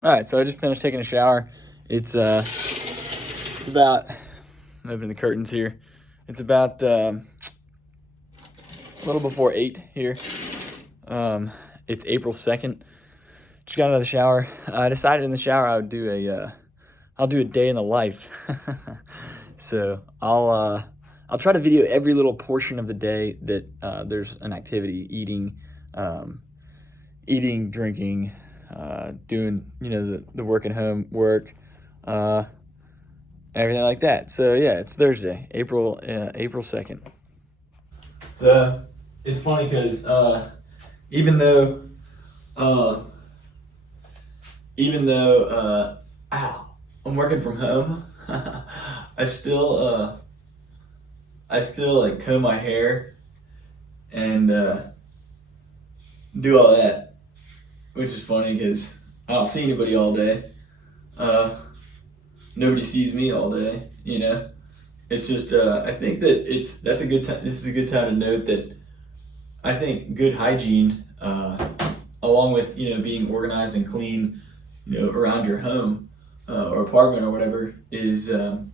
All right, so I just finished taking a shower. It's about, I'm opening the curtains here. It's about a little before 8 here. It's April 2nd. Just got out of the shower. I decided in the shower I would do I'll do a day in the life. So I'll try to video every little portion of the day that there's an activity: eating, drinking, doing the work at home work, everything like that. So yeah, it's Thursday, April 2nd. So it's funny because even though uh, even though I'm working from home, I still like comb my hair and do all that, which is funny because I don't see anybody all day. Nobody sees me all day. It's just I think that that's a good time. This is a good time to note that I think good hygiene, along with being organized and clean, around your home or apartment or whatever, is a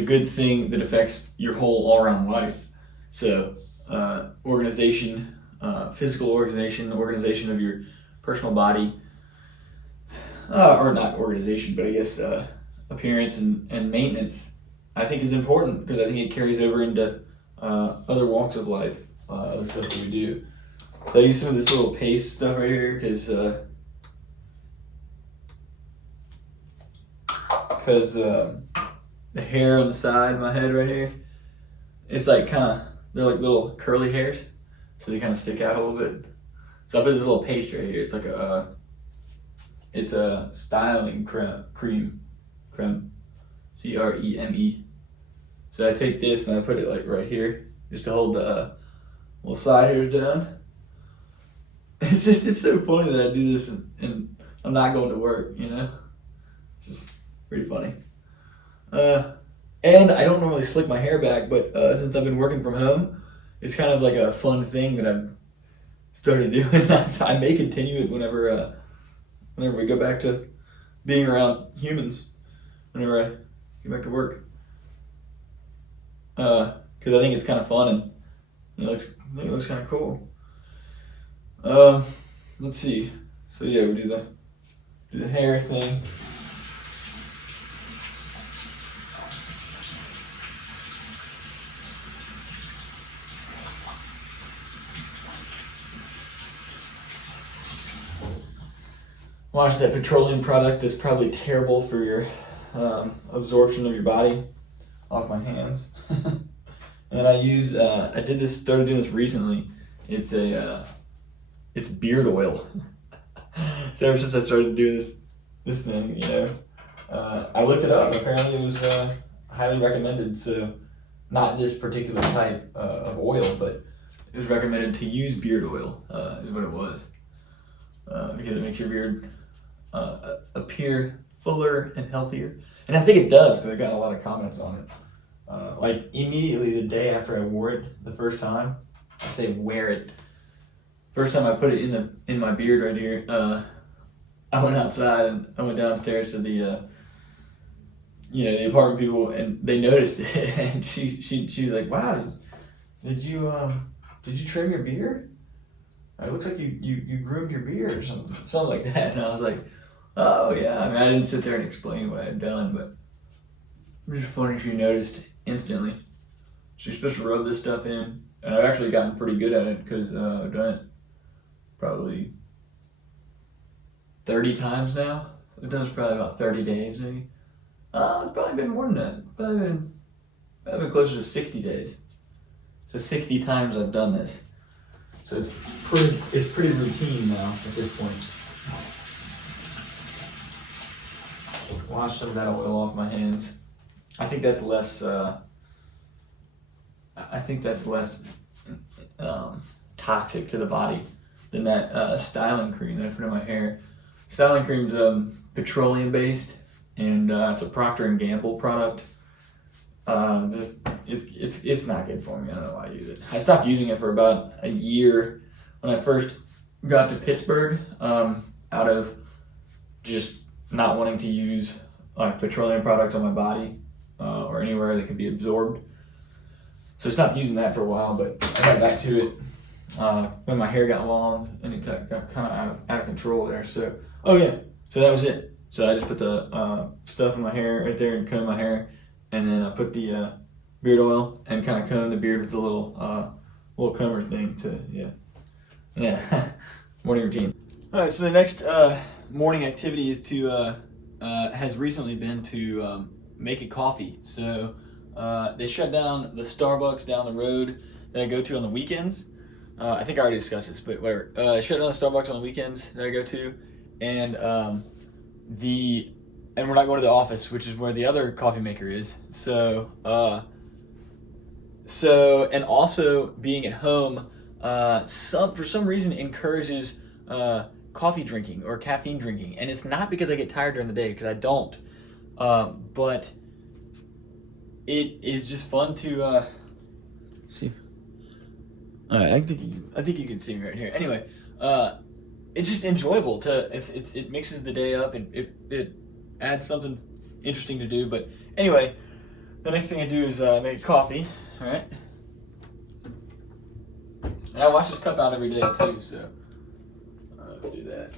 good thing that affects your whole all around life. So organization, physical organization of your personal body, or not organization, but I guess appearance and maintenance, I think is important because I think it carries over into other walks of life, other stuff that we do. So I use some of this little paste stuff right here because the hair on the side of my head right here, it's like they're like little curly hairs, so they kind of stick out a little bit. So I put this little paste right here. It's like it's a styling creme, CREME. So I take this and I put it like right here, just to hold the little side hairs down. It's so funny that I do this and I'm not going to work. It's just pretty funny. And I don't normally slick my hair back, but since I've been working from home, it's kind of like a fun thing that I've started doing. I may continue it whenever we go back to being around humans, whenever I get back to work. Because I think it's kind of fun and I think it looks kind of cool. Let's see. So yeah, we do the hair thing. Watch that petroleum product is probably terrible for your absorption of your body off my hands. And then started doing this recently. It's beard oil. So ever since I started doing this thing, I looked it up. Apparently it was highly recommended. So not this particular type of oil, but it was recommended to use beard oil, is what it was. Because it makes your beard appear fuller and healthier. And I think it does because I got a lot of comments on it. Like immediately the day after I wore it the first time, I say wear it. First time I put it in my beard right here, I went outside and I went downstairs to the the apartment people, and they noticed it. And she was like, "Wow, did you trim your beard? It looks like you groomed your beard or something like that." And I was like, "Oh yeah." I mean, I didn't sit there and explain what I had done, but it was just funny she noticed instantly. So you're supposed to rub this stuff in, and I've actually gotten pretty good at it because I've done it probably 30 times now. I've done this probably about 30 days maybe. It's probably been more than that. Probably been closer to 60 days. So 60 times I've done this. So it's pretty routine now at this point. Wash some of that oil off my hands. I think that's less. Toxic to the body than that styling cream that I put in my hair. Styling cream's petroleum based, and it's a Procter and Gamble product. It's not good for me. I don't know why I use it. I stopped using it for about a year when I first got to Pittsburgh out of just not wanting to use like petroleum products on my body or anywhere that could be absorbed. So I stopped using that for a while, but I got back to it when my hair got long and it got kind of out of control there. So, oh yeah, so that was it. So I just put the stuff in my hair right there and comb my hair, and then I put the beard oil and kind of comb the beard with the little comber thing yeah, morning routine. All right, so the next morning activity is to has recently been to make a coffee. So they shut down the Starbucks down the road that I go to on the weekends. I think I already discussed this, but whatever. Shut down the Starbucks on the weekends that I go to, and we're not going to the office, which is where the other coffee maker is. So and also being at home, for some reason encourages coffee drinking or caffeine drinking, and it's not because I get tired during the day, because I don't, but it is just fun to see. All right, I think you can see me right here. Anyway, it's just enjoyable it mixes the day up, and it adds something interesting to do. But anyway, the next thing I do is make coffee. All right, and I wash this cup out every day too, so do that.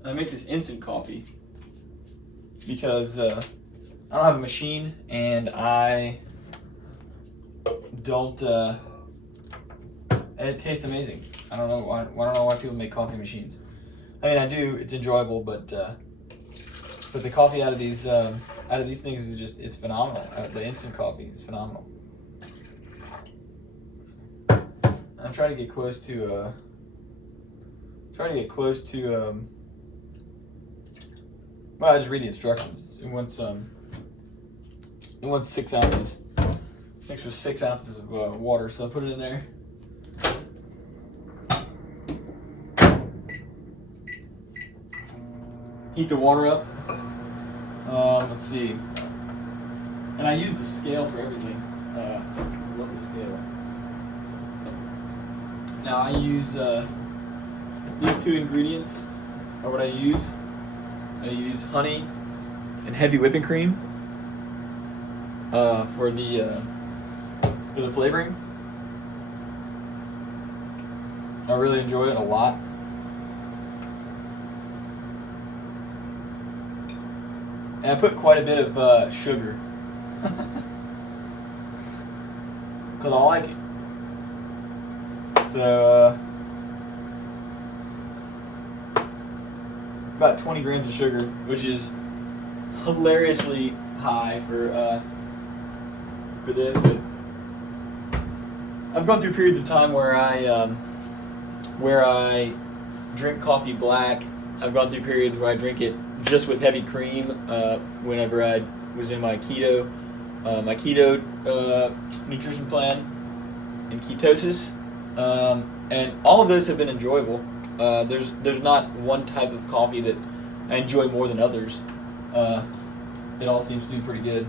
And I make this instant coffee because I don't have a machine, and I don't. It tastes amazing. I don't know why people make coffee machines. I mean, I do. It's enjoyable, but the coffee out of these things is it's phenomenal. The instant coffee is phenomenal. I try to get close to. Well, I just read the instructions. It wants 6 ounces. Mixed with 6 ounces of water, so I put it in there. Heat the water up. Let's see. And I use the scale for everything. I love the scale. Now I use these 2 ingredients are what I use. I use honey and heavy whipping cream for the flavoring. I really enjoy it a lot. And I put quite a bit of sugar because I like it. So about 20 grams of sugar, which is hilariously high for this. But I've gone through periods of time where I drink coffee black. I've gone through periods where I drink it just with heavy cream whenever I was in my keto nutrition plan and ketosis, and all of those have been enjoyable. There's not one type of coffee that I enjoy more than others. It all seems to be pretty good.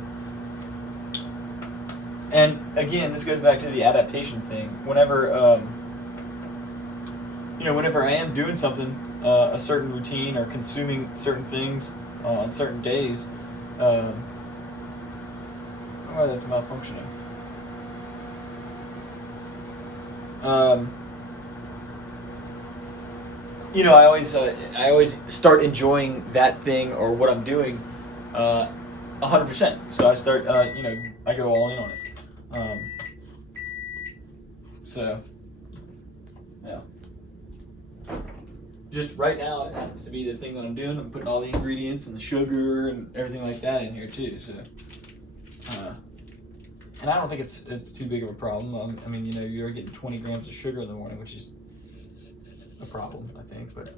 And again, this goes back to the adaptation thing. Whenever I am doing something, a certain routine or consuming certain things on certain days, oh, that's malfunctioning. I always start enjoying that thing or what I'm doing 100%. So I start, I go all in on it. So, yeah. Just right now, it happens to be the thing that I'm doing. I'm putting all the ingredients and the sugar and everything like that in here too. So, and I don't think it's too big of a problem. I mean, you're getting 20 grams of sugar in the morning, which is a problem, I think. But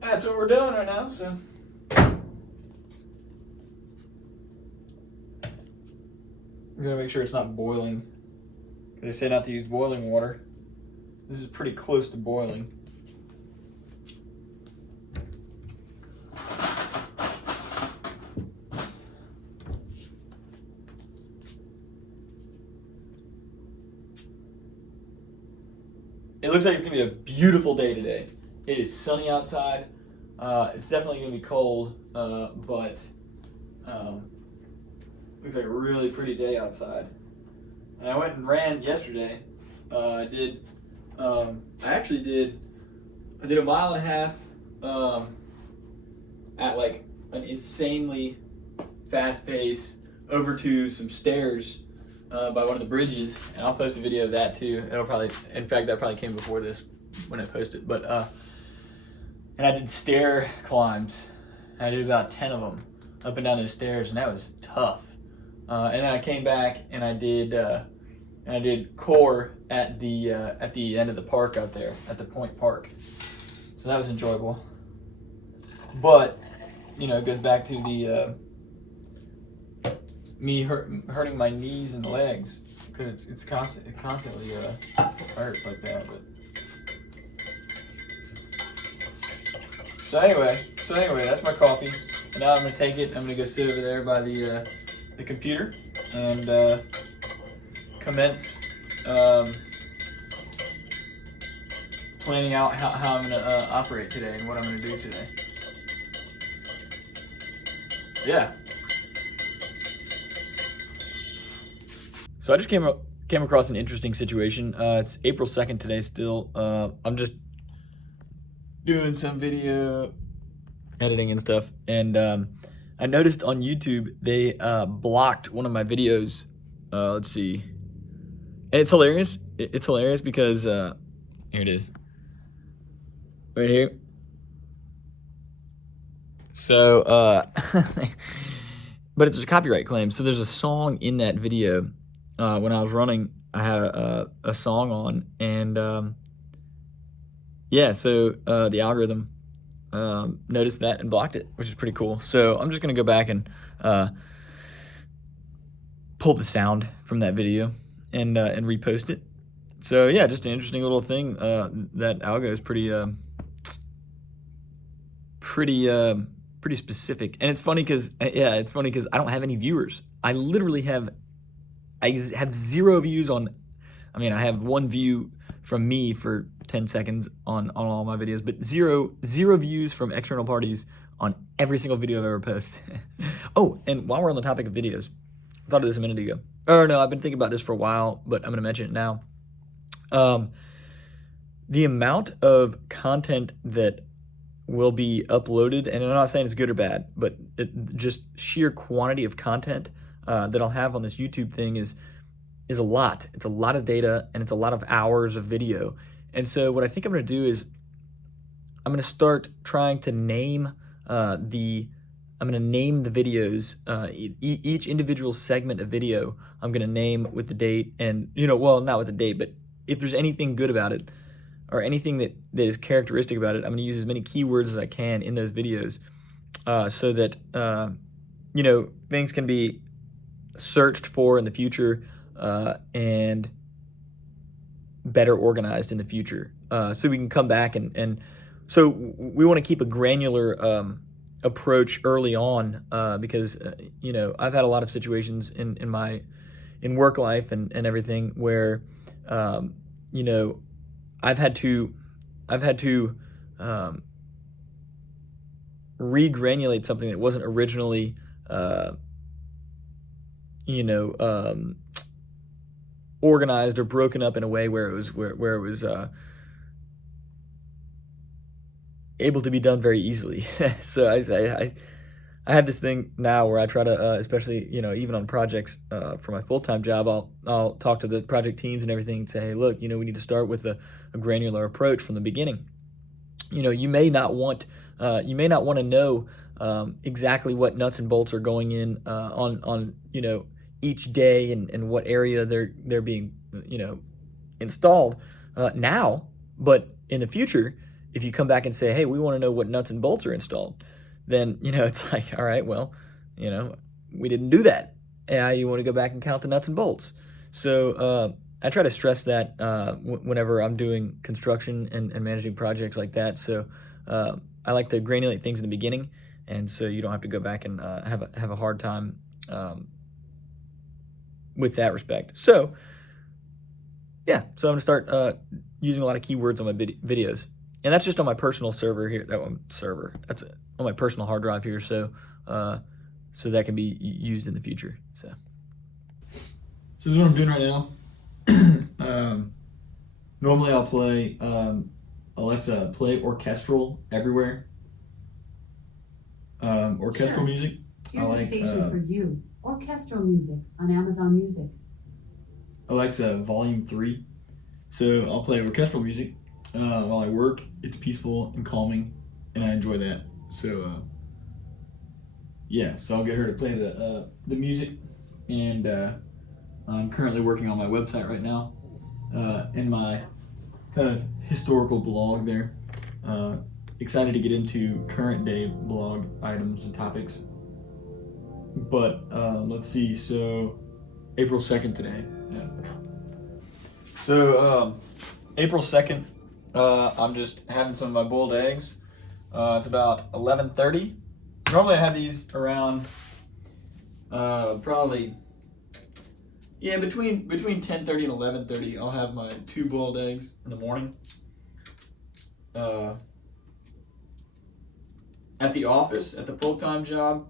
that's what we're doing right now. So. I'm gonna make sure it's not boiling. They say not to use boiling water. This is pretty close to boiling. it looks like it's gonna be a beautiful day today. It is sunny outside. It's definitely gonna be cold, but looks like a really pretty day outside. And I went and ran yesterday. I did a mile and a half at like an insanely fast pace over to some stairs by one of the bridges, and I'll post a video of that too. It'll probably, in fact, that probably came before this when I posted. But and I did stair climbs. I did about 10 of them up and down those stairs, and that was tough. And then I came back and I did core at the end of the park out there at the Point Park. So that was enjoyable. But it goes back to the me hurting my knees and legs because it constantly hurts like that. But so anyway, that's my coffee. And now I'm gonna take it. I'm gonna go sit over there by the computer and commence planning out how I'm gonna operate today and what I'm gonna do today. Yeah. So I just came across an interesting situation. It's April 2nd today still. I'm just doing some video editing and stuff, and I noticed on YouTube they blocked one of my videos. Let's see. And it's hilarious. It's hilarious because here it is. Right here. So but it's a copyright claim. So there's a song in that video. When I was running, I had a song on, and yeah, so the algorithm noticed that and blocked it, which is pretty cool. So I'm just gonna go back and pull the sound from that video and repost it. So yeah, just an interesting little thing. That algo is pretty specific, and it's funny because I don't have any viewers. I have 0 views on. I mean, I have 1 view from me for 10 seconds on all my videos, but zero views from external parties on every single video I've ever posted. Oh, and while we're on the topic of videos, I thought of this a minute ago. Or no, I've been thinking about this for a while, but I'm going to mention it now. The amount of content that will be uploaded, and I'm not saying it's good or bad, but just sheer quantity of content that I'll have on this YouTube thing is a lot. It's a lot of data, and it's a lot of hours of video. And so what I think I'm going to do is I'm going to start trying to name the videos, each individual segment of video I'm going to name with the date, and well, not with the date, but if there's anything good about it or anything that is characteristic about it, I'm going to use as many keywords as I can in those videos, so that things can be searched for in the future and better organized in the future, so we can come back and so we want to keep a granular approach early on, because I've had a lot of situations in work life and everything where I've had to regranulate something that wasn't originally organized or broken up in a way where it was able to be done very easily. So I have this thing now where I try to, especially even on projects for my full-time job, I'll talk to the project teams and everything and say, hey, look, we need to start with a granular approach from the beginning. You may not want to know exactly what nuts and bolts are going in on each day and what area they're being installed now, but in the future, if you come back and say, hey, we want to know what nuts and bolts are installed, then it's like, all right, well, we didn't do that. You want to go back and count the nuts and bolts. So I try to stress that whenever I'm doing construction and managing projects like that. So I like to granulate things in the beginning, and so you don't have to go back and have a hard time with that respect. So yeah, so I'm gonna start using a lot of keywords on my videos. And that's just on my personal server here. That one server. That's it. On my personal hard drive here. So that can be used in the future. So this is what I'm doing right now. Normally I'll play Alexa, play orchestral everywhere. Orchestral music. Here's a station for you. Orchestral music on Amazon Music. Alexa, volume 3. So I'll play orchestral music while I work. It's peaceful and calming, and I enjoy that. So yeah, so I'll get her to play the music, and I'm currently working on my website right now, in my kind of historical blog there. Excited to get into current day blog items and topics. But let's see, so April 2nd today. Yeah. So April 2nd, I'm just having some of my boiled eggs. It's about 11:30. Normally I have these around probably, yeah, between 10:30 and 11:30. I'll have my 2 boiled eggs in the morning. At the office, at the full-time job,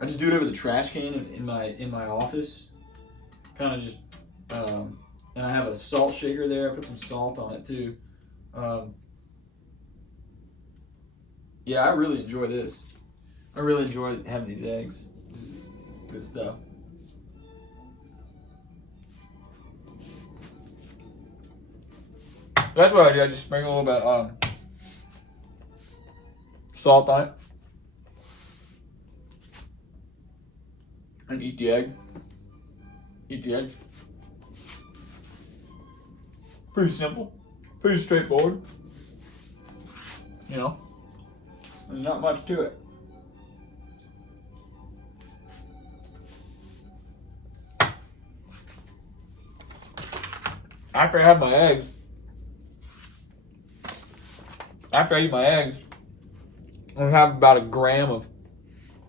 I just do it over the trash can in my office. Kind of just, and I have a salt shaker there. I put some salt on it too. Yeah, I really enjoy this. I really enjoy having these eggs. Good stuff. That's what I do. I just sprinkle a little bit salt on it and eat the egg. Eat the egg. Pretty simple, pretty straightforward. You know, there's not much to it. After I have my eggs, after I eat my eggs, I'm gonna have about 1 gram of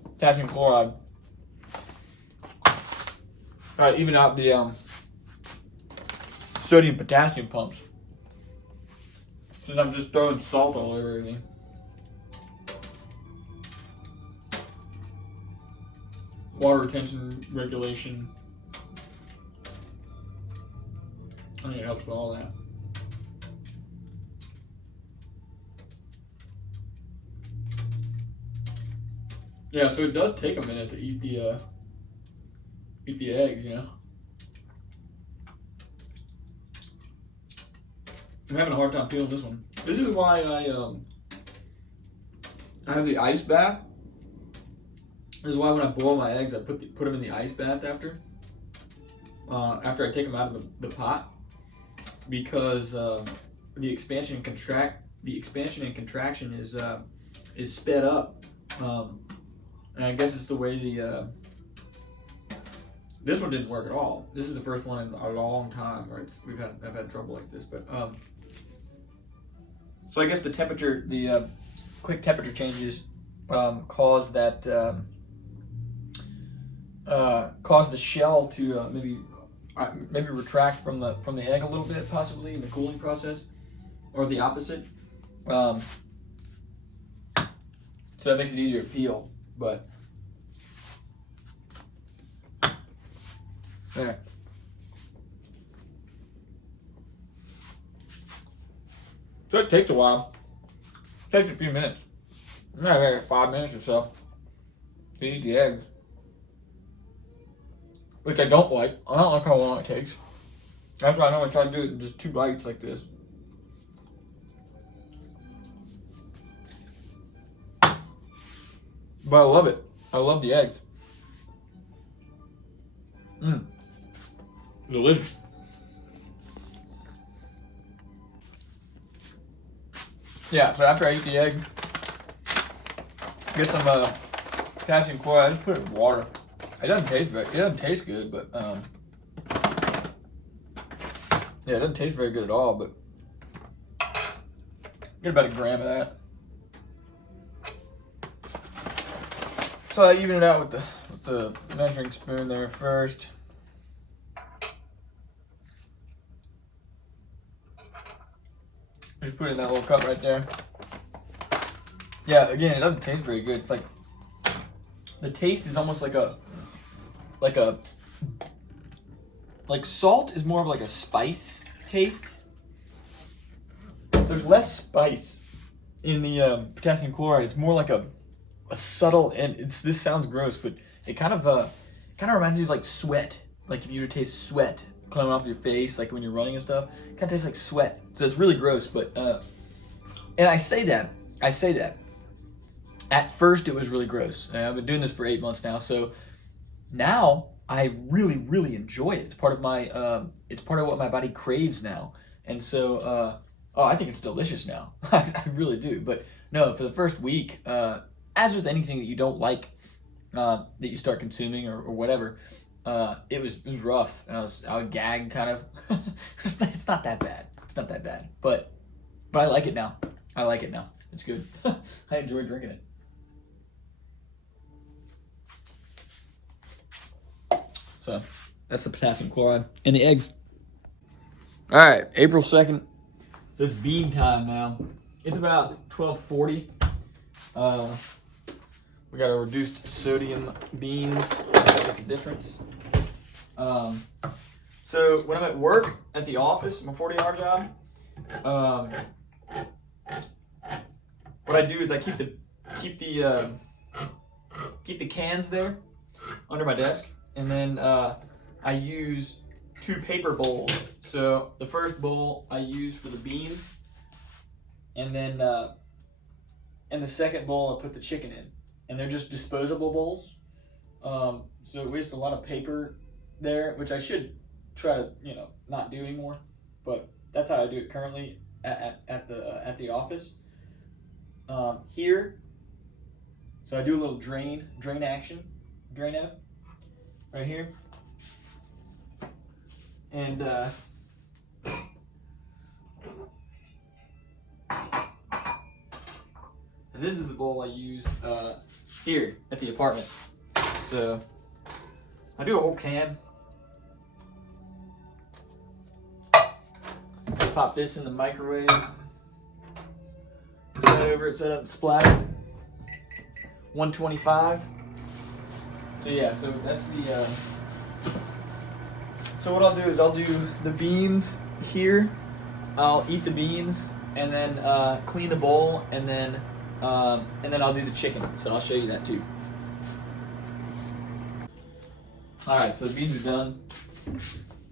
potassium chloride. Even out the sodium potassium pumps. Since I'm just throwing salt all over everything. Water retention, regulation. I think it helps with all that. Yeah, so it does take a minute to eat the eggs, you know. I'm having a hard time peeling this one. This is why I have the ice bath. This is why when I boil my eggs, I put them in the ice bath after I take them out of the pot, because the expansion and contraction is sped up. And I guess it's the way this one didn't work at all. This is the first one in a long time where I've had trouble like this. But so I guess the temperature, the quick temperature changes cause the shell to maybe retract from the egg a little bit, possibly in the cooling process, or the opposite. So that makes it easier to peel. But there. So it takes a while. It takes a few minutes. Maybe 5 minutes or so to eat the eggs. Which I don't like. I don't like how long it takes. That's why I normally try to do it in just 2 bites like this. But I love it. I love the eggs. Delicious. Yeah, so after I eat the egg, get some potassium chloride. I just put it in water. It doesn't taste good, but yeah, it doesn't taste very good at all. But get about 1 gram of that. So I even it out with the measuring spoon there first. Just put it in that little cup right there. Yeah, again, it doesn't taste very good. It's like the taste is almost like salt is more of like a spice taste. There's less spice in the potassium chloride. It's more like a subtle, and this sounds gross, but it kind of reminds me of like sweat. Like if you were to taste sweat coming off your face, like when you're running and stuff, it kind of tastes like sweat. So it's really gross. But and I say that. At first, it was really gross. I've been doing this for 8 months now, so now I really, really enjoy it. It's part of my it's part of what my body craves now, and so I think it's delicious now. I really do. But no, for the first week, as with anything that you don't like, that you start consuming or whatever, it was I would gag kind of. It's not that bad. But I like it now. It's good. I enjoy drinking it. So that's the potassium chloride and the eggs. All right, April 2nd. So it's bean time now. It's about 12:40. We got our reduced sodium beans. That's the difference. So when I'm at work at the office, my 40-hour job, what I do is I keep the cans there under my desk, and then I use 2 paper bowls. So the first bowl I use for the beans, and then in the second bowl I put the chicken in, and they're just disposable bowls. So it wastes a lot of paper there, which I should try to not do anymore. But that's how I do it currently at the office. Here, so I do a little drain out right here, and this is the bowl I use here at the apartment. So I do a whole can. Pop this in the microwave. Put that over it, set up and splatter. 125. So yeah, so that's the. So what I'll do is I'll do the beans here. I'll eat the beans and then clean the bowl, and then I'll do the chicken. So I'll show you that too. All right, so the beans are done.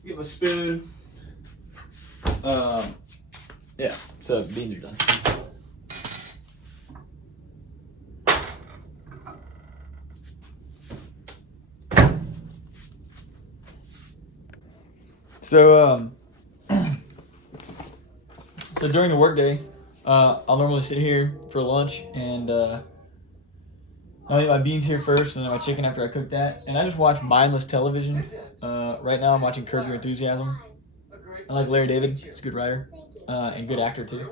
Get my spoon. Yeah, so the beans are done. So so during the workday, I'll normally sit here for lunch, and I'll eat my beans here first, and then my chicken after I cook that. And I just watch mindless television. Right now I'm watching Curb Your Enthusiasm. I like Larry David. He's a good writer and good actor too.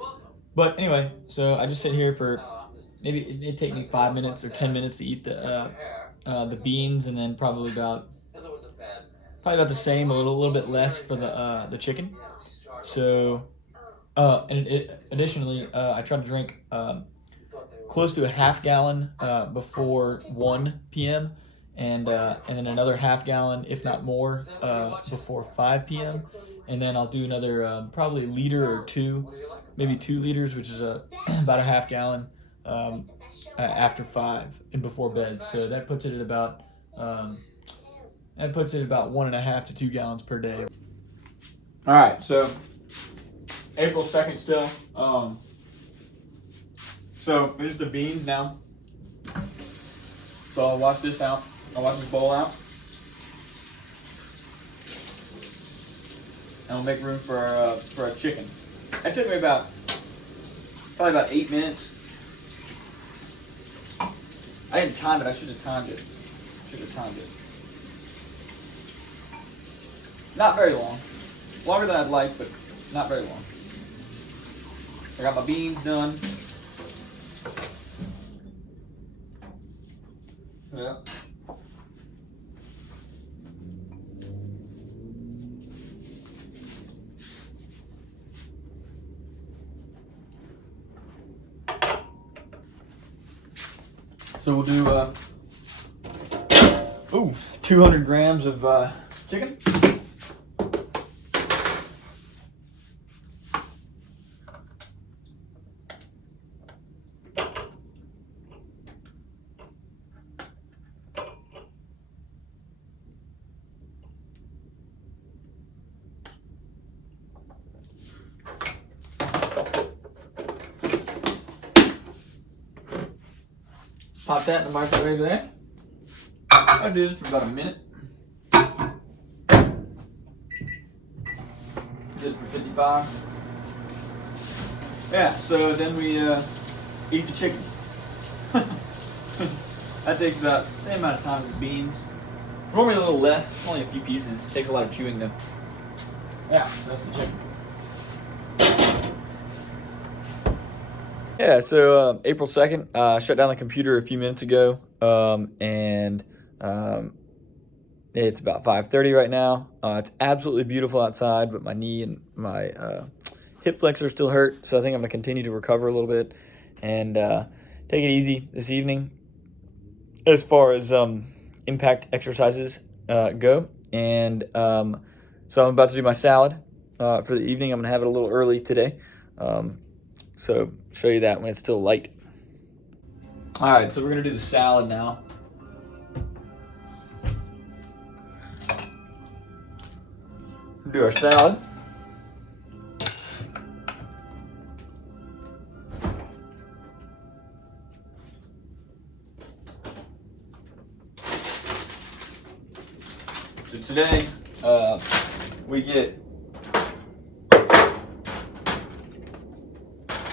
But anyway, so I just sit here for maybe it'd take me 5 minutes or 10 minutes to eat the beans, and then probably about the same, a little bit less for the chicken. So additionally, I try to drink close to a half gallon before 1 p.m. and then another half gallon, if not more, before 5 p.m. And then I'll do another probably liter or 2, maybe 2 liters, which is about a half gallon after 5 and before bed. So that puts it at about 1.5 to 2 gallons per day. All right, so April 2nd still. So here's the beans now. So I'll wash this out. I'll wash this bowl out. And we'll make room for our chicken. That took me probably about 8 minutes. I didn't time it. I should have timed it. Not very long. Longer than I'd like, but not very long. I got my beans done. Yeah. So we'll do 200 grams of chicken. Pop that in the microwave there. I'll do this for about a minute. Good for 55. Yeah, so then we eat the chicken. That takes about the same amount of time as beans. Normally a little less, only a few pieces. It takes a lot of chewing though. Yeah, so that's the chicken. Yeah, so April 2nd, shut down the computer a few minutes ago, and it's about 5:30 right now. It's absolutely beautiful outside, but my knee and my hip flexor still hurt, so I think I'm going to continue to recover a little bit and take it easy this evening as far as impact exercises go. And so I'm about to do my salad for the evening. I'm going to have it a little early today. So show you that when it's still light. All right, so we're gonna do the salad now. Do our salad. So today, we get,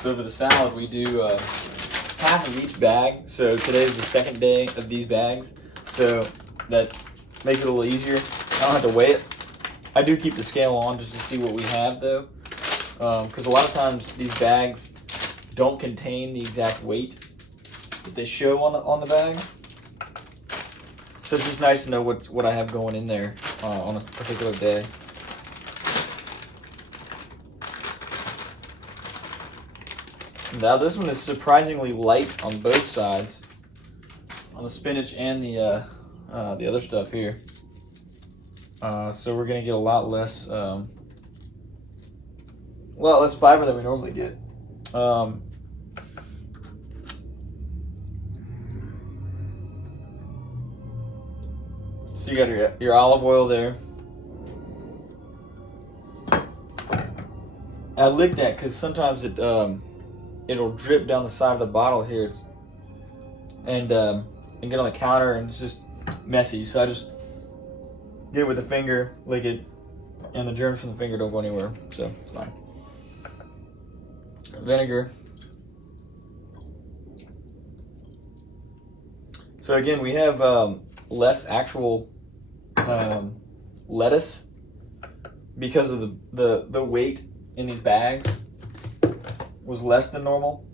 so for the salad, we do half of each bag. So today's the second day of these bags. So that makes it a little easier. I don't have to weigh it. I do keep the scale on just to see what we have though. Because a lot of times these bags don't contain the exact weight that they show on the bag. So it's just nice to know what I have going in there on a particular day. Now this one is surprisingly light on both sides, on the spinach and the other stuff here. So we're gonna get a lot less fiber than we normally get. So you got your olive oil there. I licked that because sometimes it'll drip down the side of the bottle here, and get on the counter, and it's just messy. So I just get it with the finger, lick it, and the germs from the finger don't go anywhere, so it's fine. Vinegar. So again, we have less actual lettuce because of the weight in these bags was less than normal.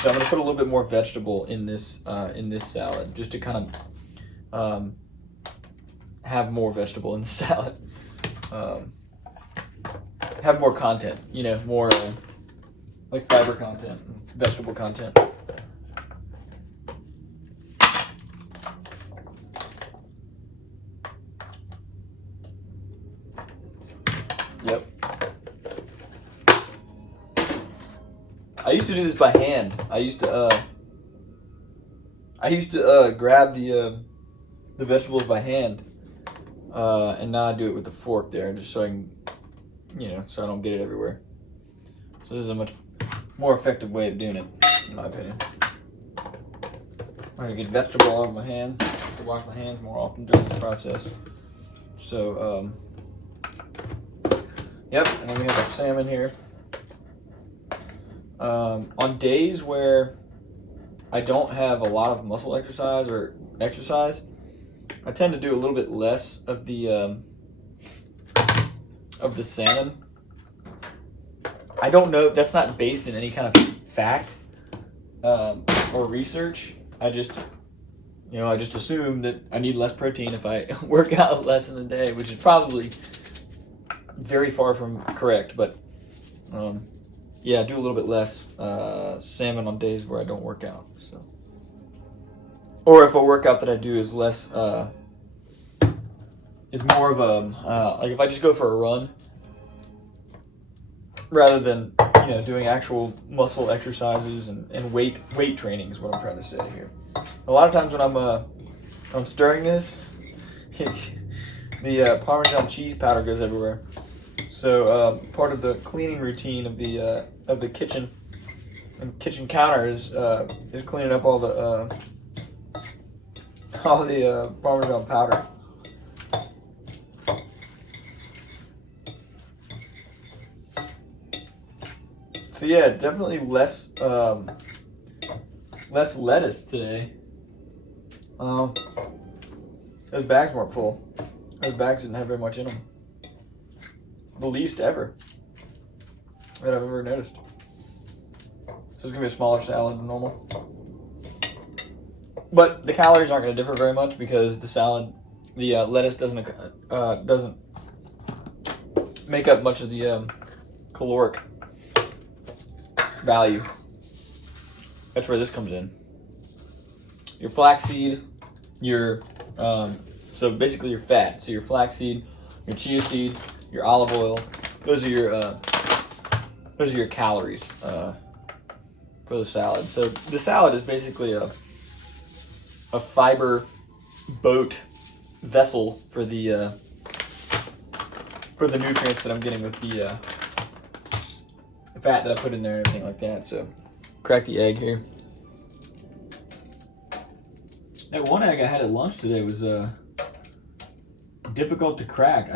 So I'm gonna put a little bit more vegetable in this salad, just to kind of have more vegetable in the salad. Have more content, more like fiber content, vegetable content. Yep. I used to do this by hand. I used to grab the vegetables by hand, and now I do it with the fork there, just so I can, so I don't get it everywhere. So this is a much more effective way of doing it, in my opinion. I'm gonna get vegetable all over my hands. I have to wash my hands more often during this process. So, yep, and then we have our salmon here. On days where I don't have a lot of muscle exercise, I tend to do a little bit less of the salmon. I don't know, that's not based in any kind of fact or research. I just assume that I need less protein if I work out less in the day, which is probably very far from correct, but yeah, I do a little bit less salmon on days where I don't work out. So or if a workout that I do is less, is more of a, like if I just go for a run, rather than, doing actual muscle exercises and weight training is what I'm trying to say here. A lot of times when I'm stirring this, the Parmesan cheese powder goes everywhere. So part of the cleaning routine of the kitchen and kitchen counter is cleaning up all the Parmesan powder. So yeah, definitely less lettuce today. Those bags weren't full. Those bags didn't have very much in them. The least ever that I've ever noticed. So it's gonna be a smaller salad than normal. But the calories aren't gonna differ very much because the lettuce doesn't make up much of the caloric value. That's where this comes in. Your flaxseed, so basically your fat. So your flaxseed, your chia seed, your olive oil. Those are your calories for the salad. So the salad is basically a fiber boat vessel for the nutrients that I'm getting with the fat that I put in there and everything like that. So crack the egg here. That one egg I had at lunch today was difficult to crack.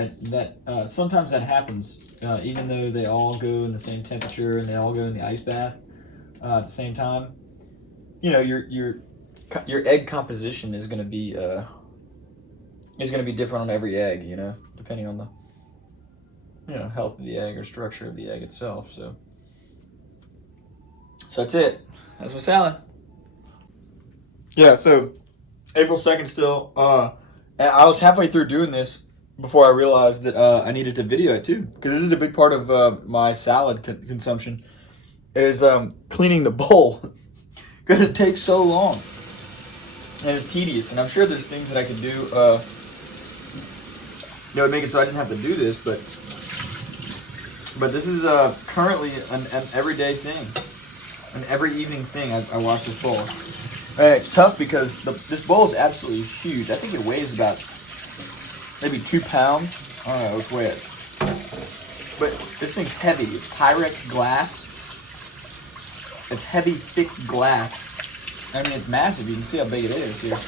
Sometimes that happens, even though they all go in the same temperature and they all go in the ice bath at the same time. Your egg composition is going to be different on every egg. Depending on the health of the egg or structure of the egg itself. So that's it. That's my salad. Yeah. So April 2nd still. And I was halfway through doing this before I realized that I needed to video it too, because this is a big part of my salad consumption, is cleaning the bowl, because it takes so long and it's tedious. And I'm sure there's things that I could do that would make it so I didn't have to do this, but this is currently an everyday thing, an every evening thing. I wash this bowl. It's tough because this bowl is absolutely huge. I think it weighs about maybe 2 pounds. I don't know, let's weigh it. But this thing's heavy. It's Pyrex glass. It's heavy, thick glass. I mean, it's massive. You can see how big it is here.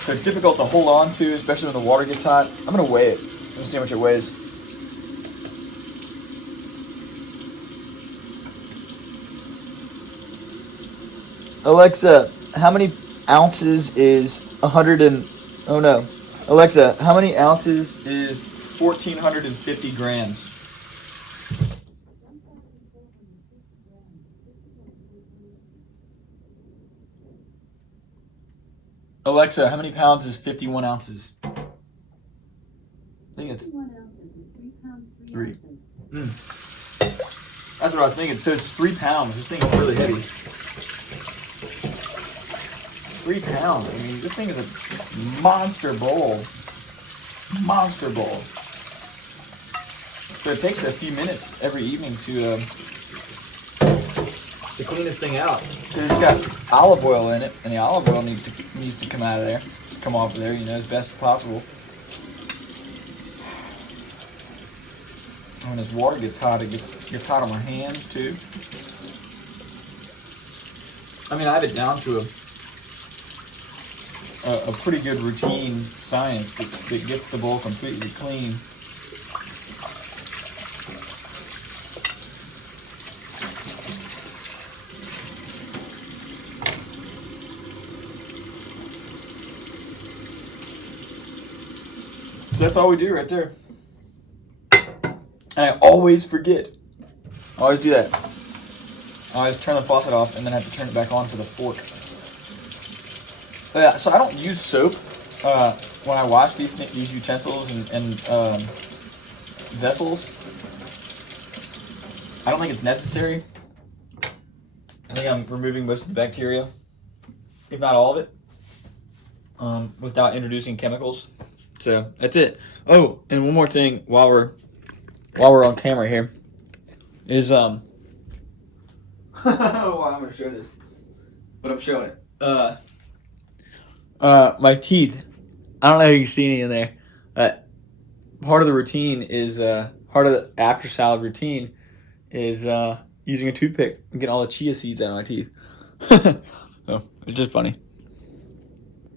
So it's difficult to hold on to, especially when the water gets hot. I'm going to weigh it. I'm going to see how much it weighs. Alexa, how many ounces is Alexa, how many ounces is 1,450 grams? Alexa, how many pounds is 51 ounces? I think it's 51 ounces is 3 pounds, 3 ounces. That's what I was thinking. So it's 3 pounds. This thing is really heavy. 3 pounds. I mean, this thing is a monster bowl. Monster bowl. So it takes a few minutes every evening to clean this thing out. Because it's got olive oil in it, and the olive oil needs to come out of there, come off of there, as best as possible. When this water gets hot, it gets hot on my hands too. I mean, I have it down to a pretty good routine science that gets the bowl completely clean. So that's all we do right there. And I always forget. I always do that. I always turn the faucet off and then have to turn it back on for the fork. But yeah, so I don't use soap when I wash these utensils and vessels. I don't think it's necessary. I think think I'm removing most of the bacteria, if not all of it, without introducing chemicals. So that's it. Oh, and one more thing while we're on camera here is well, I'm gonna show this, but I'm showing it. My teeth. I don't know if you can see any in there. Part of the routine is part of the after salad routine is using a toothpick and getting all the chia seeds out of my teeth. So it's just funny.